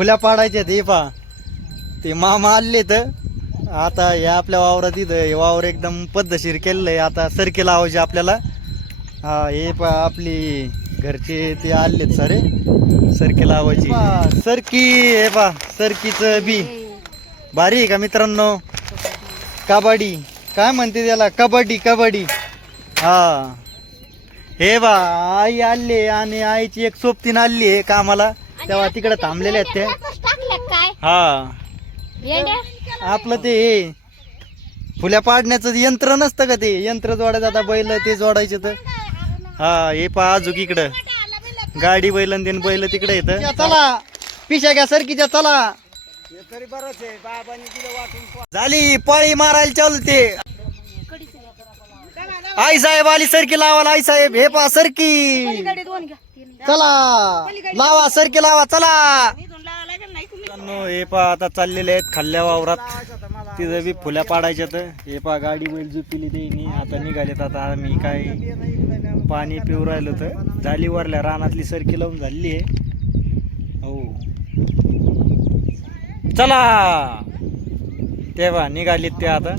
फुल्या पाडायच्या हे पा ते मामा आले तर आता या आपल्या वावरात इथं हे वावर एकदम पद्धतशीर केलेलं आहे. आता सरकी लावायचे आपल्याला. हा हे पा आपली घरचे ते आलेत सारे सरकी लावायची. सरकी हे पा सरकीचं बी भारी आहे का मित्रांनो. कबड्डी काय म्हणते त्याला कबड्डी कबड्डी. हा हे बा आई आली आणि आईची एक सोबतीन आली आहे कामाला तेव्हा तिकडे थांबलेले आहेत ते. हा आपलं ते हे फुल्या पाडण्याचं यंत्र नसतं का ते यंत्र जोडायचं आता बैल ते जोडायचे तर. हा हे पहा अजून इकडं गाडी बैलन देन बैल तिकडे येतं. चला पिशा घ्या सरकीच्या चला. झाली पळी मारायला चालते. आई साहेब आली सरकी लावाला. आई साहेब हे पहा सरकी चला लावा सरकी लावा चला. हे पहा आता चाललेले आहेत खाल्ल्या वावरात तिथं बी फुल्या पाडायच्या. तर हे पहा गाडी बैल जुपिली देईनी आता निघालेत. आता आम्ही काय पाणी पिऊ राहिलो तर झाली वरल्या रानातली सरकी लावून झाली आहे. हो चला तेव्हा निघालीत ते आता.